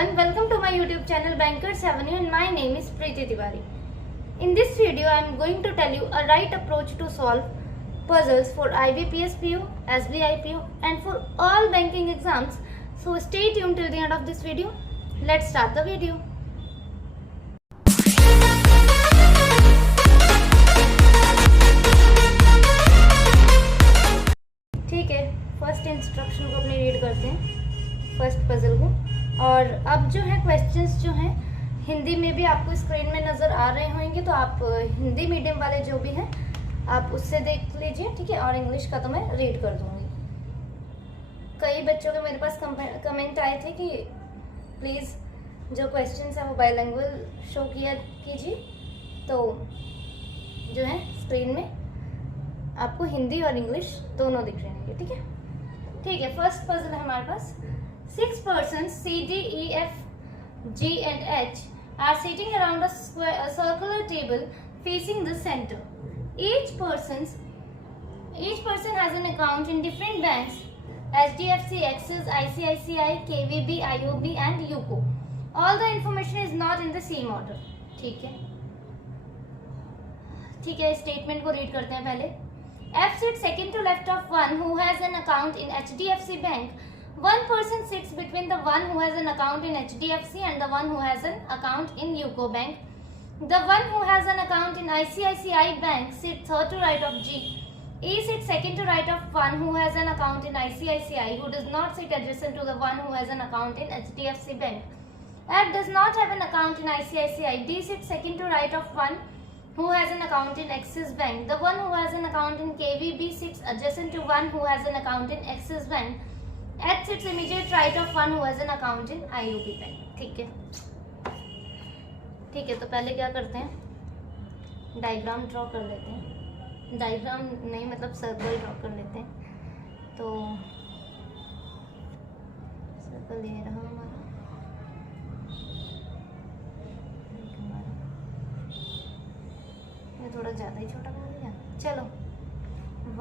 everyone, welcome to my YouTube channel Bankers Avenue and my name is Preeti Tiwari. In this video, I am going to tell you a right approach to solve puzzles for IBPS PO, SBI PO and for all banking exams. So stay tuned till the end of this video. Let's start the video. ठीक है, first instruction को अपने read करते हैं, first puzzle को। और अब जो है क्वेश्चंस जो हैं हिंदी में भी आपको स्क्रीन में नज़र आ रहे होंगे, तो आप हिंदी मीडियम वाले जो भी हैं आप उससे देख लीजिए, ठीक है। और इंग्लिश का तो मैं रीड कर दूंगी। कई बच्चों के मेरे पास कमेंट आए थे कि प्लीज़ जो क्वेश्चंस हैं वो बाइलिंगुअल शो किया कीजिए, तो जो है स्क्रीन में आपको हिंदी और इंग्लिश दोनों दिख रहे हैं, ठीक है। ठीक है, फर्स्ट पजल है हमारे पास। 6 persons C, D, E, F, G and H are sitting around a circular table facing the center. Each person has an account in different banks: HDFC, Axis, ICICI, KVB, IOB and UCO. All the information is not in the same order. ठीक है, ठीक है। Statement को read करते हैं पहले। F sits second to left of one who has an account in HDFC Bank. One person sits between the one who has an account in HDFC and the one who has an account in UCO Bank. The one who has an account in ICICI Bank sits third to right of G. E sits second to right of one who has an account in ICICI, who does not sit adjacent to the one who has an account in HDFC Bank. F does not have an account in ICICI. D sits second to right of one who has an account in Axis Bank. The one who has an account in KVB sits adjacent to one who has an account in Axis Bank. H sits immediate right of one who has an account in IOB Bank. ठीक है, ठीक है। तो पहले क्या करते हैं, diagram draw कर लेते हैं। डायग्राम नहीं मतलब सर्कल ड्रॉ कर लेते हैं। तो सर्कल ये रहा हमारा, ये थोड़ा ज़्यादा ही छोटा कर दिया। चलो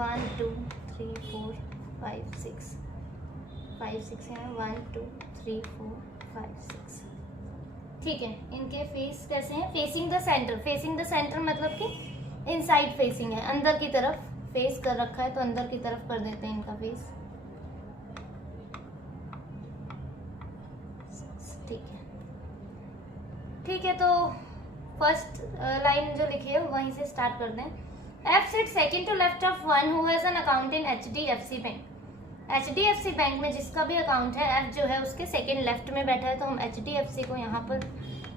1 2 3 4 5 6 5 6 है, 1 2 3 4 5 6। ठीक है, इनके फेस कैसे हैं? Facing the centre. Facing the centre मतलब कि इनसाइड फेसिंग है, अंदर की तरफ फेस कर रखा है, तो अंदर की तरफ कर देते हैं इनका फेस। ठीक है, ठीक है। तो फर्स्ट लाइन जो लिखी है वहीं से स्टार्ट करते हैं। F sits second to left of one who has an account in HDFC Bank. HDFC bank में जिसका भी अकाउंट है, F जो है उसके सेकंड लेफ्ट में बैठा है, तो हम HDFC को यहाँ पर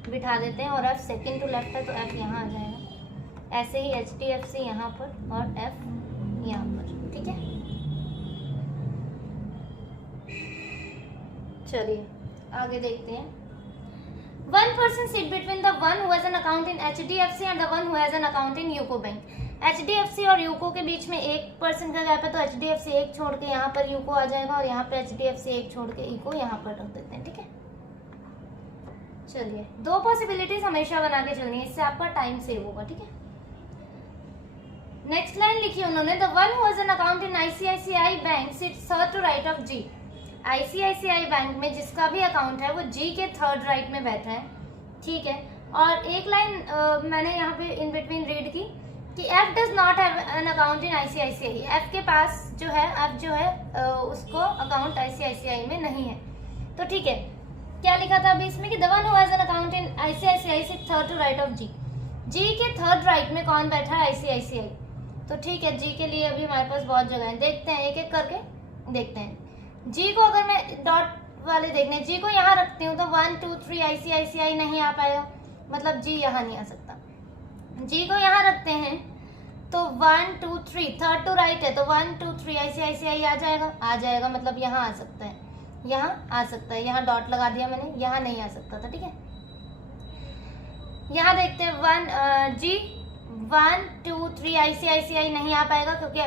बिठा देते हैं। और F सेकंड टू लेफ्ट है तो F यहाँ आ जाएगा। ऐसे ही HDFC यहाँ पर और F यहाँ पर, ठीक है। चलिए आगे देखते हैं। One person sit between the one who has an account in HDFC and the one who has an account in UCO Bank. HDFC और यूको के बीच में एक पर्सन का गैप है, तो HDFC एक छोड़ के यहाँ पर यूको आ जाएगा और यहाँ पे HDFC एक छोड़ के यूको यहाँ पर रख देते हैं, ठीक है। चलिए, दो पॉसिबिलिटीज हमेशा बना के चलनी है, इससे आपका टाइम सेव होगा, ठीक है। नेक्स्ट लाइन लिखी उन्होंने, the one who has an account in ICICI bank sits third to right of G. ICICI bank में जिसका भी अकाउंट है वो G के थर्ड राइट में बैठा है, ठीक है। और एक लाइन मैंने यहाँ पे इन बिटवीन रीड की कि F does not have an account in ICICI. F के पास जो है, F जो है उसको अकाउंट ICICI में नहीं है, तो ठीक है। क्या लिखा था अभी इसमें कि the one who has an account in ICICI sits third to right of G. G के थर्ड राइट में कौन बैठा है? ICICI। तो ठीक है, G के लिए अभी हमारे पास बहुत जगह है, देखते हैं एक एक करके देखते हैं। G को अगर मैं डॉट वाले देखने, G को यहाँ रखती हूँ तो 1 2 3 ICICI नहीं आ पाएगा, मतलब G यहाँ नहीं आ सकता। G को यहाँ रखते हैं तो 1 2 3 थर्ड टू राइट है, तो 1 2 3 ICICI आ जाएगा, मतलब यहाँ आ सकता है, यहाँ आ सकता है। यहाँ डॉट लगा दिया मैंने, यहाँ नहीं आ सकता था, ठीक है। यहाँ देखते हैं 1 2 3 ICICI नहीं आ पाएगा क्योंकि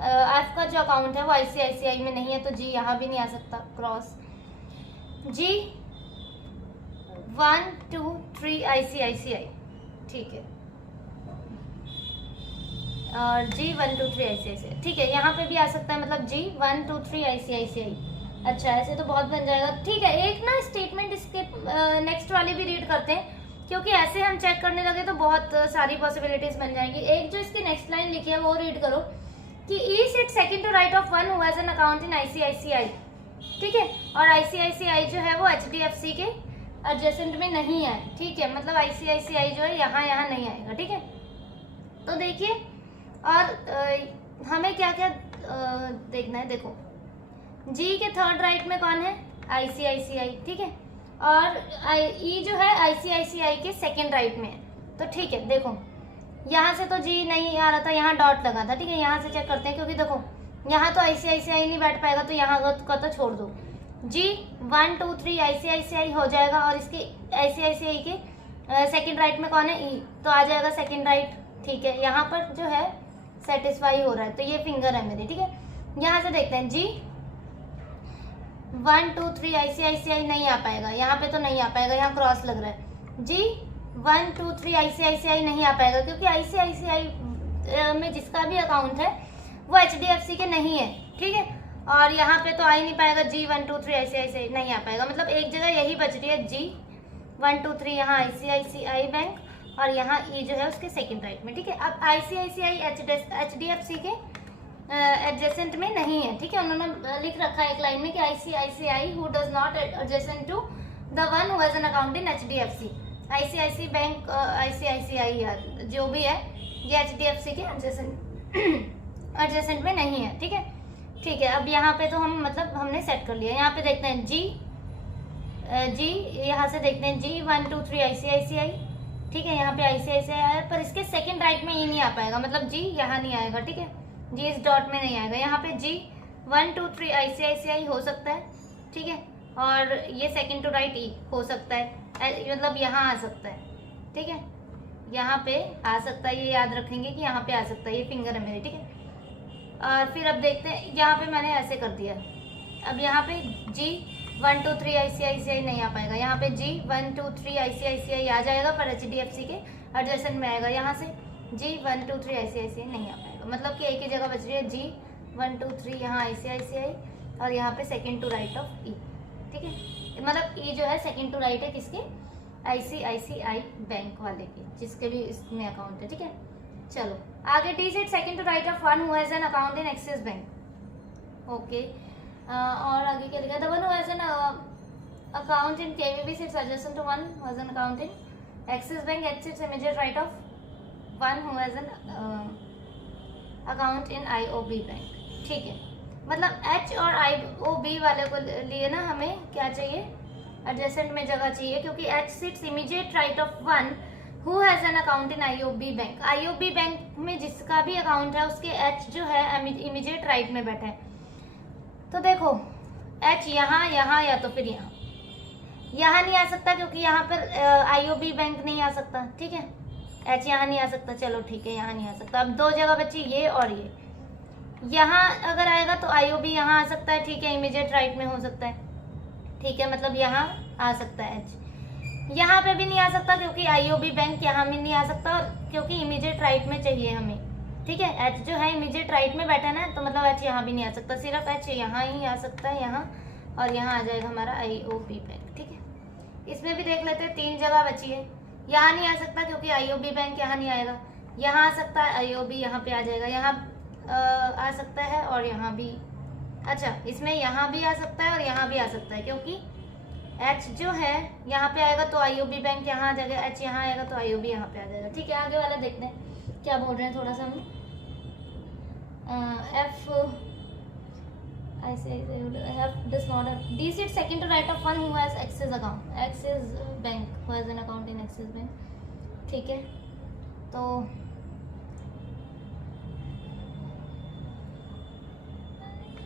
F का जो अकाउंट है वो ICICI में नहीं है, तो G यहाँ भी नहीं आ सकता, क्रॉस। G 1 2 3 ICICI, ठीक है। और G 1 2 3 ICICI, ठीक है। यहाँ पे भी आ सकता है, मतलब G 1 2 3 ICICI, अच्छा ऐसे तो बहुत बन जाएगा। ठीक है, एक ना स्टेटमेंट इसके नेक्स्ट वाली भी रीड करते हैं, क्योंकि ऐसे हम चेक करने लगे तो बहुत सारी पॉसिबिलिटीज बन जाएंगी। एक जो इसकी नेक्स्ट लाइन लिखी है वो रीड करो कि is it second to right of one who has an account in ICICI. ठीक है, और आईसीआईसीआई जो है वो एचडीएफसी के एडजेसेंट में नहीं है। ठीक है, मतलब आईसीआईसीआई जो है यहाँ नहीं आएगा। ठीक है, तो देखिए, और हमें क्या क्या देखना है। देखो, जी के थर्ड राइट में कौन है? आईसीआईसीआई। ठीक है, और ई जो है आईसीआईसीआई के सेकंड राइट में है। तो ठीक है, देखो यहाँ से तो जी नहीं आ रहा था, यहाँ डॉट लगा था। ठीक है, यहाँ से चेक करते हैं, क्योंकि देखो यहाँ तो आईसीआईसीआई नहीं बैठ पाएगा, तो यहाँ का तो छोड़ दो। जी 1 2 3 आईसीआईसीआई हो जाएगा, और इसके आईसीआईसीआई के सेकंड राइट में कौन है? ई, तो आ जाएगा सेकंड राइट। ठीक है, यहाँ पर जो है सेटिस्फाई हो रहा है, तो ये फिंगर है मेरी। ठीक है, यहाँ से देखते हैं, जी 1 2 3 आईसीआईसीआई नहीं आ पाएगा, यहाँ पे तो नहीं आ पाएगा, यहाँ क्रॉस लग रहा है। जी 1 2 3 आईसीआईसीआई नहीं आ पाएगा, क्योंकि आईसीआईसीआई में जिसका भी अकाउंट है वो एचडीएफसी के नहीं है। ठीक है, और यहाँ पे तो आ ही नहीं पाएगा, जी 1 2 3 आईसीआईसीआई नहीं आ पाएगा। मतलब एक जगह यही बच रही है, जी 1 2 3 यहाँ आईसीआईसीआई बैंक, और यहाँ ई जो है उसके सेकंड राइट में। ठीक है, अब आईसीआईसीआई एचडीएफसी के एडजेसेंट में नहीं है। ठीक है, उन्होंने लिख रखा है एक लाइन में कि ICICI who does not adjacent to the one who has an account in HDFC. ICICI bank ICICI जो भी है ये एचडीएफसी के एडजेसेंट में नहीं है। ठीक है, ठीक है, अब यहाँ पे तो हम मतलब हमने सेट कर लिया। यहाँ पे देखते हैं जी यहाँ से देखते हैं, जी 1 2 3 आईसीआईसीआई। ठीक है, यहाँ पे आईसीआईसीआई आया, पर इसके सेकंड राइट में ये नहीं आ पाएगा, मतलब जी यहाँ नहीं आएगा। ठीक है, जी इस डॉट में नहीं आएगा। यहाँ पे जी 1 2 3 आईसीआईसीआई हो सकता है। ठीक है, और ये सेकंड टू राइट ई हो सकता है, मतलब यहाँ आ सकता है। ठीक है, यहाँ पे आ सकता है, ये याद रखेंगे कि यहाँ पे आ सकता है, ये फिंगर है मेरी। ठीक है, और फिर अब देखते हैं, यहाँ पे मैंने ऐसे कर दिया। अब यहाँ पे जी 1 2 3 आईसीआईसीआई नहीं आ पाएगा, यहाँ पे जी 1 2 3 आईसीआईसीआई आ जाएगा, पर एचडीएफसी के एडजेसेंट में आएगा। यहाँ से जी 1 2 3 आईसीआईसीआई नहीं आ पाएगा, मतलब कि एक ही जगह बच रही है, जी 1 2 3 यहाँ आईसीआईसीआई, और यहाँ पे सेकंड टू राइट ऑफ ई। ठीक है, मतलब ई जो है सेकंड टू राइट है किसके? आईसीआईसीआई बैंक वाले के, जिसके भी इसमें अकाउंट है। ठीक है, चलो आगे, D sits second to right of one who has an account in Axis bank. Okay, और आगे क्या लिखा है? The one who has an account in KVB sits adjacent to one who has an account in Axis bank E sits immediate right of one who has an account in IOB bank. ठीक है, मतलब H और IOB वाले को लिए ना हमें क्या चाहिए? एडजेसेंट में जगह चाहिए, क्योंकि H seats immediate right of one who has an account in IOB bank. IOB bank में जिसका भी अकाउंट है उसके एच जो है इमीडिएट राइट में बैठा है। तो देखो एच यहाँ या तो फिर यहाँ नहीं आ सकता, क्योंकि यहाँ पर आईओबी बैंक नहीं आ सकता। ठीक है, एच यहाँ नहीं आ सकता, चलो ठीक है, यहाँ नहीं आ सकता। अब दो जगह बची, ये और ये। यहाँ अगर आएगा तो आईओबी यहाँ आ सकता है। ठीक है, इमीडिएट राइट में हो सकता है। ठीक है, मतलब यहाँ आ सकता है एच, यहाँ पे भी नहीं आ सकता, क्योंकि आईओबी बैंक यहाँ में नहीं आ सकता, और क्योंकि इमीडिएट राइट में चाहिए हमें। ठीक है, एच जो है इमीडिएट राइट में बैठा ना, तो मतलब एच यहाँ भी नहीं आ सकता, सिर्फ एच यहाँ ही आ सकता है, यहाँ, और यहाँ आ जाएगा हमारा आईओबी बैंक। ठीक है, इसमें भी देख लेते हैं, 3 जगह बची है। यहाँ नहीं आ सकता क्योंकि आईओबी बैंक यहाँ नहीं आएगा, यहाँ आ सकता है, आईओबी यहाँ पे आ जाएगा, यहाँ आ सकता है, और यहाँ भी। अच्छा, इसमें यहाँ भी आ सकता है और यहाँ भी आ सकता है, क्योंकि एच जो है यहाँ पे आएगा तो आईओबी बैंक यहाँ आ जाएगा, एच यहाँ आएगा तो आईओबी यहाँ पे आ जाएगा। ठीक है, आगे वाला देखते हैं क्या बोल रहे हैं थोड़ा सा हम। F I say have does not have D sits second to right of one who has Axis account, Axis Bank, who has an account in Axis Bank. ठीक है, तो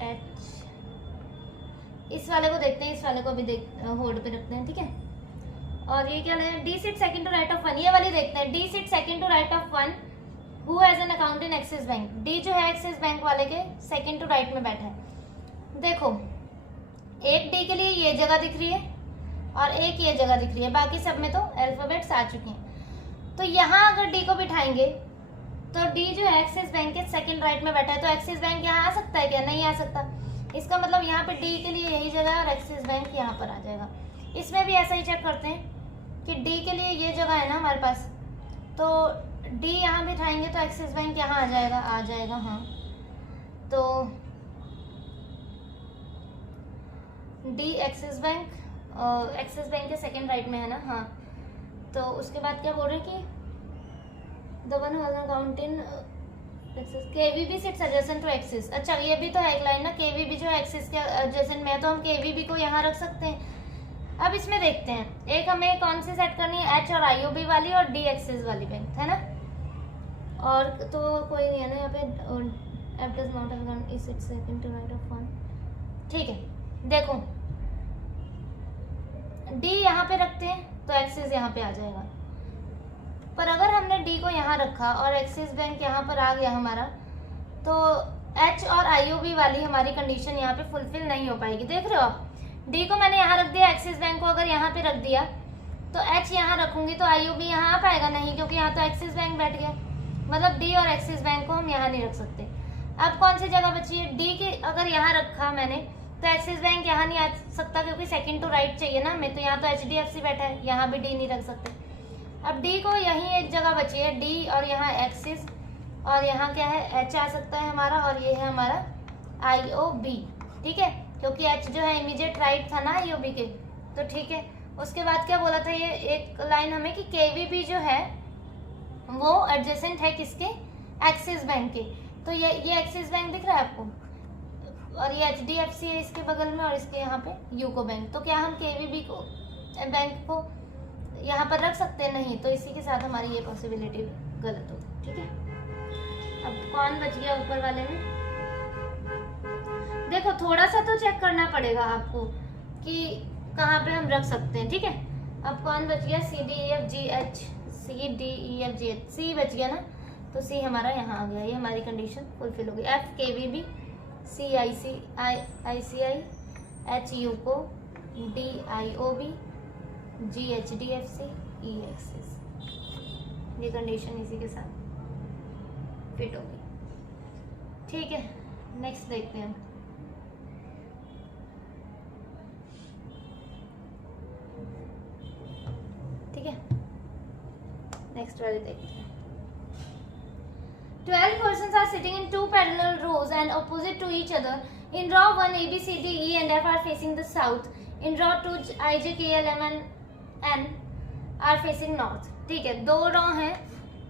H, इस वाले को देखते हैं, इस वाले को भी देख होल्ड पे रखते हैं। ठीक है, और ये क्या है? D sits second to right of one, ये वाली देखते हैं। D sits second to right of one who has an account in Axis Bank. D जो है Axis Bank वाले के सेकंड टू राइट में बैठा है। देखो, एक डी के लिए ये जगह दिख रही है और एक ये जगह दिख रही है, बाकी सब में तो अल्फाबेट्स आ चुके हैं। तो यहाँ अगर डी को बिठाएंगे तो डी जो है एक्सिस बैंक के सेकंड राइट में बैठा है, तो एक्सिस बैंक यहाँ आ सकता है क्या? नहीं आ सकता, इसका मतलब यहाँ पे डी के लिए यही जगह है और एक्सिस बैंक यहाँ पर आ जाएगा। इसमें भी ऐसा ही चेक करते हैं कि डी के लिए ये जगह है ना हमारे पास, तो डी यहाँ बिठाएंगे तो एक्सिस बैंक यहाँ आ जाएगा। हाँ, तो डी एक्सिस बैंक के सेकंड राइट में है ना। हाँ, तो उसके बाद क्या बोल रहे हैं कि the one who has account in KVB sits adjacent to Axis. अच्छा, ये भी तो है एक लाइन ना, केवीबी जो है एक्सिस के एडजेसेंट में है, तो हम केवीबी को यहाँ रख सकते हैं। अब इसमें देखते हैं, एक हमें कौन सी सेट करनी है, एच और आईओबी वाली और डी एक्सिस वाली बैंक, है ना। और तो कोई नहीं है ना यहाँ पे, F does not have gun is it second to right of one. ठीक है, देखो डी यहाँ पे रखते हैं तो एक्सिस यहाँ पे आ जाएगा, पर अगर हमने डी को यहाँ रखा और एक्सिस बैंक यहाँ पर आ गया हमारा, तो एच और आईओबी वाली हमारी कंडीशन यहाँ पे फुलफिल नहीं हो पाएगी। देख रहे हो आप, डी को मैंने यहाँ रख दिया, एक्सिस बैंक को अगर यहाँ पे रख दिया तो एच यहाँ रखूंगी तो आईओबी यहाँ आ पाएगा नहीं, क्योंकि यहाँ तो एक्सिस बैंक बैठ गया। मतलब डी और एक्सिस बैंक को हम यहाँ नहीं रख सकते। अब कौन सी जगह बची है, डी के अगर यहाँ रखा मैंने तो एक्सिस बैंक यहाँ नहीं आ सकता, क्योंकि सेकंड टू राइट चाहिए ना हमें, तो यहाँ तो HDFC बैठा है, यहाँ भी डी नहीं रख सकते। अब डी को यहीं एक जगह बची है, डी और यहाँ एक्सिस, और यहाँ क्या है, एच आ सकता है हमारा, और ये है हमारा IOB। ठीक है, क्योंकि एच जो है इमीडिएट राइट था ना IOB के, तो ठीक है। उसके बाद क्या बोला था ये एक लाइन हमें कि KVB जो है वो एडजेसेंट है किसके, एक्सिस बैंक के। तो ये एक्सिस बैंक दिख रहा है आपको, और ये HDFC है इसके बगल में, और इसके यहाँ पे यूको बैंक। तो क्या हम KVB को बैंक को यहाँ पर रख सकते हैं? नहीं, तो इसी के साथ हमारी ये पॉसिबिलिटी गलत होगी। ठीक है, अब कौन बच गया ऊपर वाले में? देखो थोड़ा सा तो चेक करना पड़ेगा आपको कि कहाँ पे हम रख सकते हैं। ठीक है, अब कौन बच गया, CDEFGH, CDEFGH, C बच गया ना, तो C हमारा यहाँ आ गया, ये हमारी कंडीशन फुलफिल हो गई। F KVB, C ICI, H UCO, D IOB, G HDFC, E axis, ये कंडीशन इसी के साथ फिट होगी। ठीक है, नेक्स्ट देखते हैं। ठीक है, नेक्स्ट वाले देखते हैं। 12 persons are sitting in two parallel rows and opposite to each other. In row 1, A, B, C, D, E and F are facing the south. In row 2, I, J, K, L, M and N are facing north. ठीक है, दो रो हैं।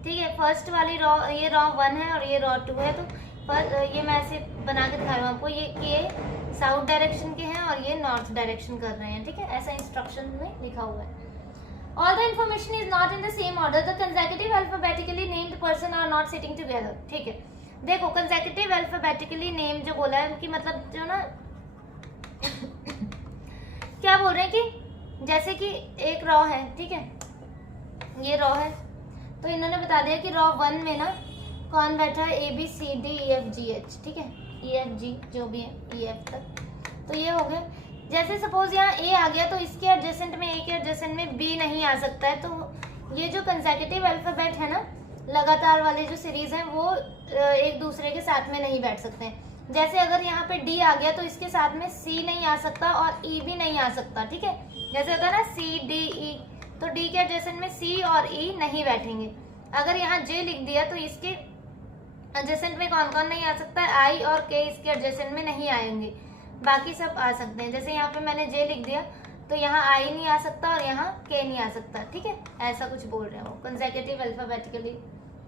ठीक है, first वाली रो, ये रो 1 है और ये रो 2 है। तो ये मैं ऐसे बना के दिखा रहा हूँ आपको, ये साउथ डायरेक्शन के हैं और ये नॉर्थ डायरेक्शन कर रहे हैं। ठीक है, ऐसा इंस्ट्रक्शन में लिखा हुआ है। All the information is not in the same order. The consecutive alphabetically named person are not sitting together. ठीक है, देखो consecutive alphabetically named जो बोला है कि मतलब जो ना क्या बोल रहे हैं कि जैसे कि एक रॉ है, ठीक है, ये रॉ है, तो इन्होंने बता दिया कि रॉ 1 में ना कौन बैठा है, A B C D E F G H। ठीक है, E F G जो भी है, E F तक, तो ये हो गया। जैसे सपोज यहाँ A आ गया तो इसके एडजेसेंट में, A के एडजेसेंट में B नहीं आ सकता है। तो ये जो कंसेक्यूटिव अल्फाबेट है ना, लगातार वाले जो सीरीज हैं, वो एक दूसरे के साथ में नहीं बैठ सकते हैं। जैसे अगर यहाँ पे D आ गया तो इसके साथ में C नहीं आ सकता और E भी नहीं आ सकता। ठीक है, जैसे होता है ना C D E, तो D के एडजेसेंट में C और E नहीं बैठेंगे। अगर यहाँ J लिख दिया तो इसके एडजेसेंट में कौन कौन नहीं आ सकता है, I और K इसके एडजेसेंट में नहीं आएंगे, बाकी सब आ सकते हैं। जैसे यहाँ पे मैंने J लिख दिया तो यहाँ I नहीं आ सकता और यहाँ K नहीं आ सकता। ठीक है, ऐसा कुछ बोल रहे हैं वो, कंसेक्यूटिव अल्फाबेटिकली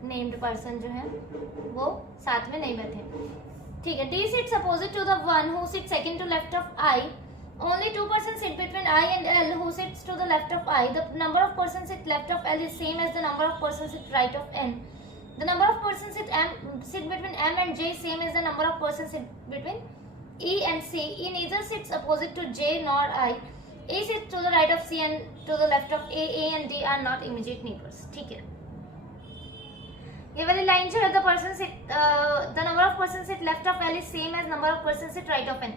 नेम्ड पर्सन जो है वो साथ में नहीं बैठे। ठीक है, D sits opposite to the one who sits second to left of I. Only 2 persons sit between I and L who sits to the left of I. The number of persons sit left of L is same as the number of persons sit right of N. The number of persons sit between M and J same as the number of persons sit between E and C. E neither sits opposite to J nor I. A sits to the right of C and to the left of A. A and D are not immediate neighbors. ठीक है, ये वाली line जो है, the number of persons sit left of L is same as number of persons sit right of N.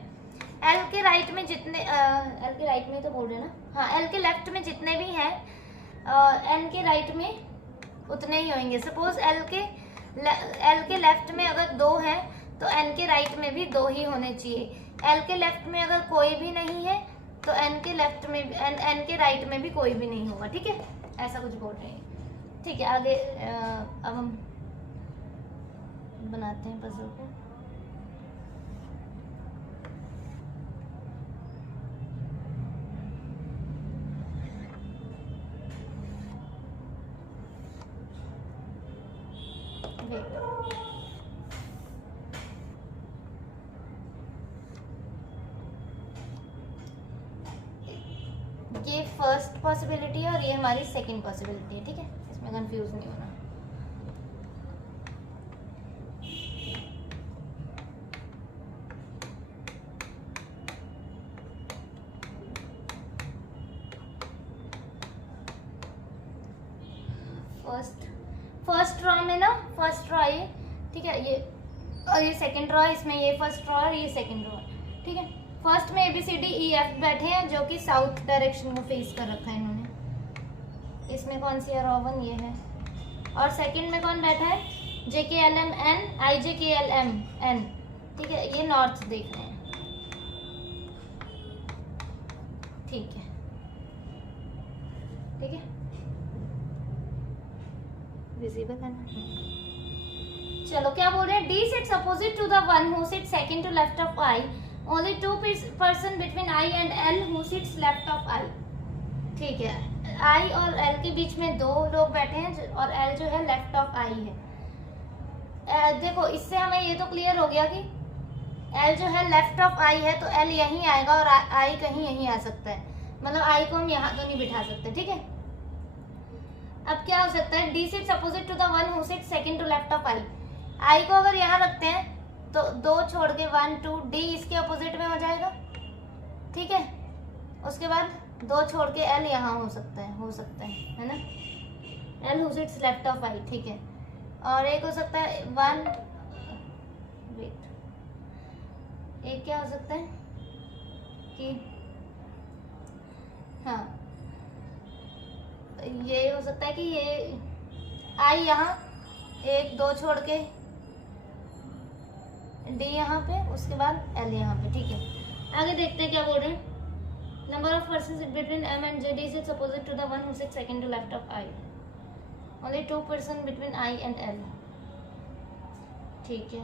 L के right में जितने L के राइट में तो बोल रहे हैं ना, हाँ, L के लेफ्ट में जितने भी हैं N के राइट में उतने ही होंगे। सपोज L के लेफ्ट में अगर 2 हैं तो N के राइट में भी 2 ही होने चाहिए। एल के लेफ्ट में अगर कोई भी नहीं है तो एन के लेफ्ट में एन के राइट में भी कोई भी नहीं होगा, ठीक है, ऐसा कुछ बोल रहे हैं। ठीक है, आगे अब हम बनाते हैं पजल को। ये फर्स्ट पॉसिबिलिटी है और ये हमारी सेकंड पॉसिबिलिटी है, ठीक है, इसमें कंफ्यूज नहीं होना। फर्स्ट रॉ में ना, फर्स्ट रॉ ये, ठीक है, ये और ये सेकंड रॉ, इसमें ये फर्स्ट रॉ और ये सेकंड रॉ, ठीक है। फर्स्ट में ABCDEF बैठे हैं जो कि साउथ डायरेक्शन को फेस कर रखा है इन्होंने। इसमें कौन सी है, रॉ 1 ये है। और सेकंड में कौन बैठा है, JKLMN IJKLMN, ठीक है, ये नॉर्थ देख रहे हैं, ठीक है, ठीक है, विजिबल है ना। चलो क्या बोल रहे हैं, D sits opposite to the one who sits second to left of I. Only two person between I and L who sits left of I. ठीक है, I और L के बीच में दो लोग बैठे हैं और L जो है लेफ्ट ऑफ I है। देखो इससे हमें ये तो क्लियर हो गया कि L जो है लेफ्ट ऑफ I है तो L यहीं आएगा और I कहीं यहीं आ सकता है, मतलब I को हम यहाँ तो नहीं बिठा सकते, ठीक है। अब क्या हो सकता है, D sits opposite to the one who sits second to left of I. I को अगर यहाँ रखते हैं तो 2 छोड़ के 1 2, D इसके अपोजिट में हो जाएगा, ठीक है। उसके बाद 2 छोड़ के L यहाँ हो सकता है ना, L who sits left of I, ठीक है। और एक हो सकता है 1 वेट, एक क्या हो सकता है कि हाँ ये हो सकता है कि ये I यहाँ 1 2 छोड़ के D यहाँ पे, उसके बाद L यहाँ पे, ठीक है। आगे देखते हैं क्या बोल रहे हैं, number of persons between M and J, D sits opposite to the one who sits second to left of I. Only 2 person between I and L, ठीक है।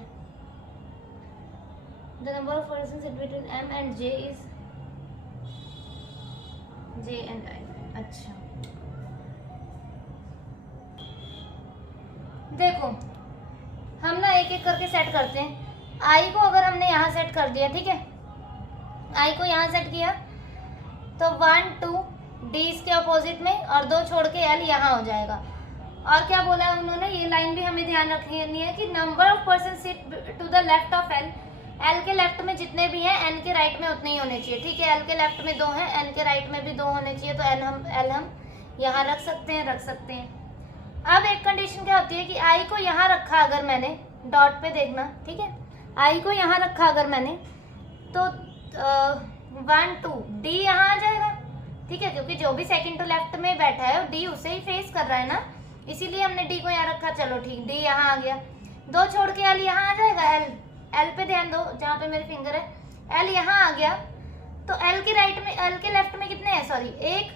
The number of persons between M and J is J and I. अच्छा देखो हम ना एक एक करके set करते हैं। आई को अगर हमने यहाँ सेट कर दिया, ठीक है, आई को यहाँ सेट किया तो 1 2 D इसके अपोजिट में और 2 छोड़ के L यहाँ हो जाएगा। और क्या बोला है उन्होंने, ये लाइन भी हमें ध्यान रखनी है कि number of person sit to the left of L, L के लेफ्ट में जितने भी हैं N के राइट में उतने ही होने चाहिए, ठीक है। L के लेफ्ट में 2 हैं, N के राइट में भी 2 होने चाहिए, तो L हम यहाँ रख सकते हैं। अब एक कंडीशन क्या होती है कि आई को यहाँ रखा अगर मैंने, डॉट पे देखना, ठीक है, आई को यहाँ रखा अगर मैंने तो 1 2 D यहाँ आ जाएगा, ठीक है, क्योंकि जो भी सेकंड टू लेफ्ट में बैठा है वो D उसे ही फेस कर रहा है ना, इसीलिए हमने D को यहाँ रखा। चलो ठीक, D यहाँ आ गया, 2 छोड़ के L यहाँ आ जाएगा, L पे ध्यान दो जहाँ पे मेरी फिंगर है, L यहाँ आ गया तो L के राइट में, L के लेफ्ट में कितने हैं, सॉरी 1,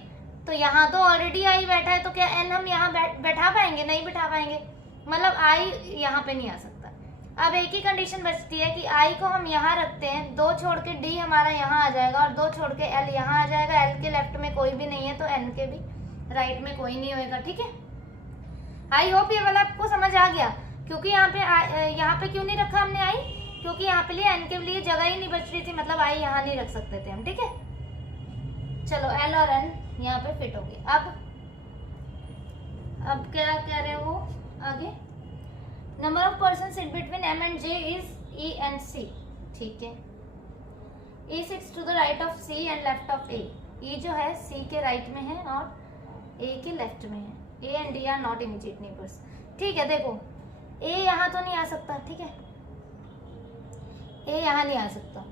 तो यहाँ तो ऑलरेडी आई बैठा है, तो क्या L हम यहाँ बैठा पाएंगे, नहीं बिठा पाएंगे, मतलब आई यहाँ पे नहीं आ सकता। अब एक ही कंडीशन बचती है कि आई को हम यहाँ रखते हैं, 2 छोड़ के D हमारा यहाँ आ जाएगा और 2 छोड़ के L यहाँ आ जाएगा, L के लेफ्ट में कोई भी नहीं है तो N के भी राइट में कोई नहीं होएगा, ठीक है। आई होप ये वाला आपको समझ आ गया, क्योंकि यहाँ पे क्यों नहीं रखा हमने आई, क्योंकि यहाँ पे लिए N के लिए जगह ही नहीं बच रही थी, मतलब आई यहाँ नहीं रख सकते थे हम, ठीक है। चलो L और N यहाँ पे फिट हो गए। अब क्या कह रहे हो आगे, number of person sit between M and J इज E and C, ठीक है। E sits to the right of C and left of A, E जो है C के राइट में है और A के लेफ्ट में है, A and D are not immediate neighbours, ठीक है। देखो A यहाँ तो नहीं आ सकता, ठीक है, A यहाँ नहीं आ सकता,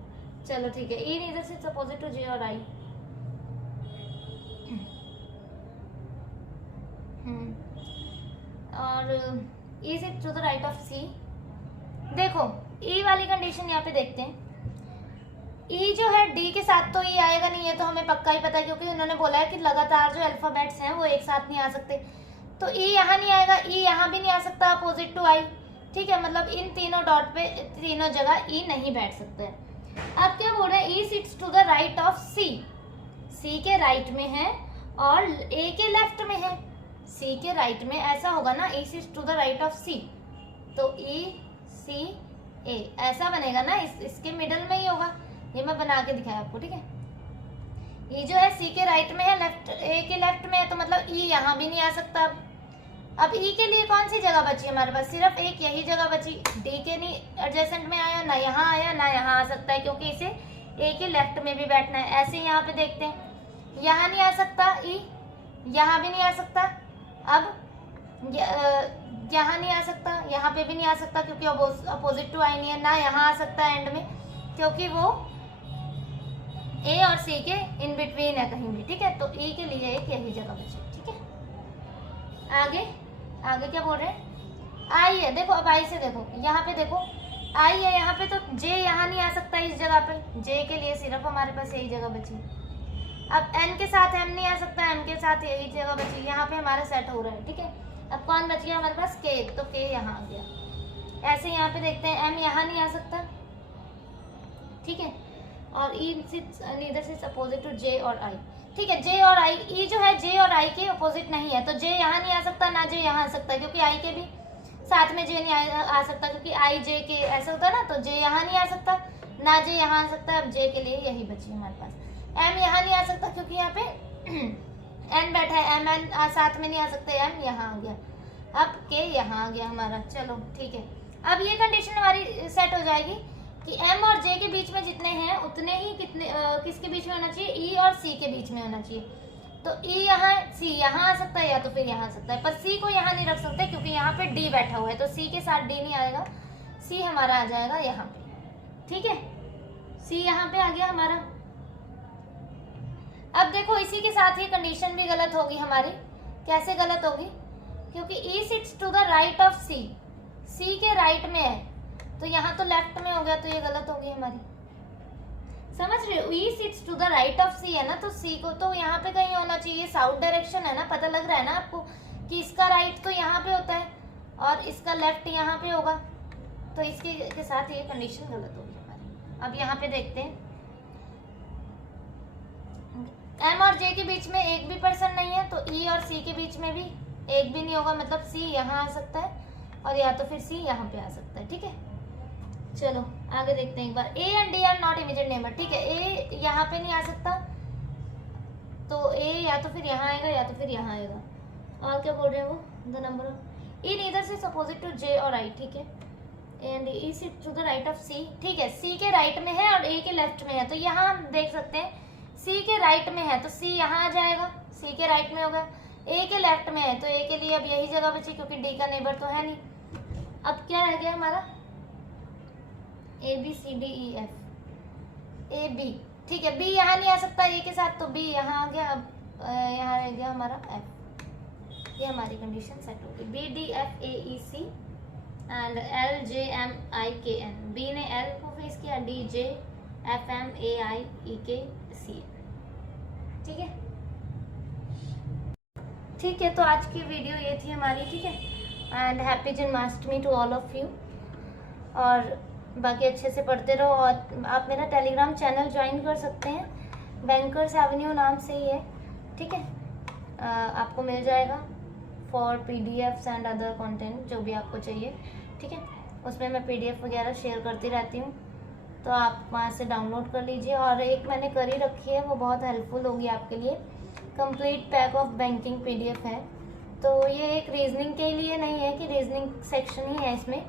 चलो ठीक है। E neither sits opposite to J और I, और E sits to the right of C। देखो E वाली कंडीशन यहाँ पे देखते हैं, ई जो है डी के साथ तो ई आएगा नहीं, ये तो हमें पक्का ही पता है क्योंकि उन्होंने बोला है कि लगातार जो अल्फाबेट्स हैं वो एक साथ नहीं आ सकते। तो ई यहाँ नहीं आएगा, ई यहाँ भी नहीं आ सकता अपोजिट टू आई, ठीक है, मतलब इन तीनों डॉट पे तीनों जगह ई नहीं बैठ सकते हैं। अब क्या बोल रहे हैं, E sits to the right of C, C के राइट में है और ए के लेफ्ट में है। सी के राइट में ऐसा होगा ना, E sits to the right of C, तो ई सी ए ऐसा बनेगा ना, इसके मिडल में ही होगा। ये मैं बना के दिखाया आपको, ठीक है। ये जो है सी के राइट में है, लेफ्ट ए के लेफ्ट में है, तो मतलब ई यहाँ भी नहीं आ सकता। अब ई के लिए कौन सी जगह बची हमारे पास, सिर्फ एक यही जगह बची। डी के नहीं एडजेसेंट में आया, ना यहाँ आया ना यहाँ आ सकता है क्योंकि इसे ए के लेफ्ट में भी बैठना है। ऐसे यहाँ पे देखते हैं, यहाँ नहीं आ सकता ई, यहाँ भी नहीं आ सकता। अब यहाँ नहीं आ सकता, यहाँ पे भी नहीं आ सकता क्योंकि अपोजिट टू आई नहीं है। ना यहाँ आ सकता है एंड में क्योंकि वो ए और सी के इन बिटवीन है कहीं भी, ठीक है। तो ई के लिए एक यही जगह बची, ठीक है। आगे आगे क्या बोल रहे हैं, आई है, देखो अब आई से देखो, यहाँ पे देखो आई है यहाँ पे, तो जे यहाँ नहीं आ सकता इस जगह पे, जे के लिए सिर्फ हमारे पास यही जगह बची। अब एन के साथ एम नहीं आ सकता, एम के साथ यही जगह बची, यहाँ पे हमारा सेट हो रहा है, ठीक है। अब कौन बच गया हमारे पास, के, तो के यहाँ आ गया। ऐसे यहाँ पे देखते हैं, एम यहाँ नहीं आ सकता, ठीक है, और E sits neither sits opposite to J और आई, ठीक है। जे और आई, ई जो है जे और आई के अपोजिट नहीं है, तो जे यहाँ नहीं आ सकता, ना जे यहाँ आ सकता क्योंकि आई के भी साथ में जे नहीं आ सकता क्योंकि आई जे के ऐसा होता है ना, तो जे यहाँ नहीं आ सकता, ना जे यहाँ आ सकता। अब जे के लिए यही बची हमारे पास। एम यहाँ नहीं आ सकता क्योंकि यहाँ पे एन बैठा है, एम एन साथ में नहीं आ सकते, एम यहाँ आ गया। अब के यहाँ आ गया हमारा, चलो ठीक है। अब ये कंडीशन हमारी सेट हो जाएगी कि एम और जे के बीच में जितने हैं उतने ही किसके बीच में होना चाहिए, ई और सी के बीच में होना चाहिए। तो ई यहाँ, सी यहाँ आ सकता है या तो फिर यहाँ आ सकता है, पर सी को यहाँ नहीं रख सकते क्योंकि यहाँ पे डी बैठा हुआ है, तो सी के साथ डी नहीं आएगा, सी हमारा आ जाएगा यहाँ पे, ठीक है। सी यहाँ पे आ गया हमारा। अब देखो इसी के साथ ये कंडीशन भी गलत होगी हमारी। कैसे गलत होगी, क्योंकि E sits to the right of C, C के राइट में है, तो यहाँ तो लेफ्ट में हो गया, तो ये गलत होगी हमारी, समझ रहे हो। E sits to the right of C है ना, तो सी को तो यहाँ पे कहीं होना चाहिए, साउथ डायरेक्शन है ना, पता लग रहा है ना आपको कि इसका राइट तो यहाँ पे होता है और इसका लेफ्ट यहाँ पे होगा, तो इसके के साथ ये कंडीशन गलत होगी हमारी। अब यहाँ पे देखते हैं, एम और जे के बीच में एक भी पर्सन नहीं है, तो ई और सी के बीच में भी एक भी नहीं होगा, मतलब सी यहाँ आ सकता है और या तो फिर सी यहाँ पे आ सकता है, ठीक है। चलो आगे देखते हैं एक बार। A and D are not immediate neighbour, ठीक है। ए यहाँ पे नहीं आ सकता, तो ए या तो फिर यहाँ आएगा या तो फिर यहाँ आएगा। और क्या बोल रहे हैं वो, the number E neither sits opposite to J और आई, ठीक है। And E sits to the right of C, ठीक है, सी के राइट में है और ए के लेफ्ट में है, तो यहाँ हम देख सकते हैं सी के राइट में है तो सी यहाँ आ जाएगा, सी के राइट में होगा। ए के लेफ्ट में है तो ए के लिए अब यही जगह बची क्योंकि डी का नेबर तो है नहीं। अब क्या रह गया हमारा, A B C D E F, A B, ठीक है। बी यहाँ नहीं आ सकता ए के साथ, तो बी यहाँ आ गया। अब यहाँ रह गया हमारा एफ, ये हमारी कंडीशन सेट होगी। B D F A E C and L J M I K N, B ने एल को फेस किया, D J F M A I E K C, ठीक है। ठीक है, तो आज की वीडियो ये थी हमारी, ठीक है। And happy Janmashtami to all of you, और बाकी अच्छे से पढ़ते रहो। और आप मेरा टेलीग्राम चैनल ज्वाइन कर सकते हैं, बैंकर्स एवेन्यू नाम से ही है, ठीक है। आपको मिल जाएगा for PDFs and other content जो भी आपको चाहिए, ठीक है। उसमें मैं पीडीएफ वगैरह शेयर करती रहती हूँ, तो आप वहाँ से डाउनलोड कर लीजिए। और एक मैंने कर ही रखी है, वो बहुत हेल्पफुल होगी आपके लिए, complete pack of banking PDF है। तो ये एक रीजनिंग के लिए नहीं है कि रीजनिंग सेक्शन ही है इसमें,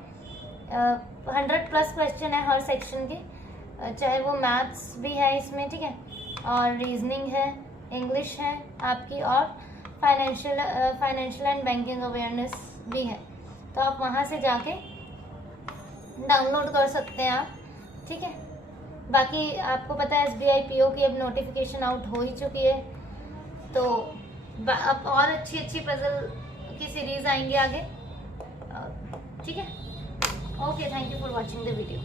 100+ क्वेश्चन है हर सेक्शन के, चाहे वो मैथ्स भी है इसमें, ठीक है, और रीजनिंग है, इंग्लिश है आपकी, और फाइनेंशियल एंड बैंकिंग अवेयरनेस भी है। तो आप वहाँ से जाके डाउनलोड कर सकते हैं आप, ठीक है। बाकी आपको पता है SBI PO की अब नोटिफिकेशन आउट हो ही चुकी है, तो अब और अच्छी पजल की सीरीज आएंगे आगे, ठीक है। Okay, thank you for watching the video.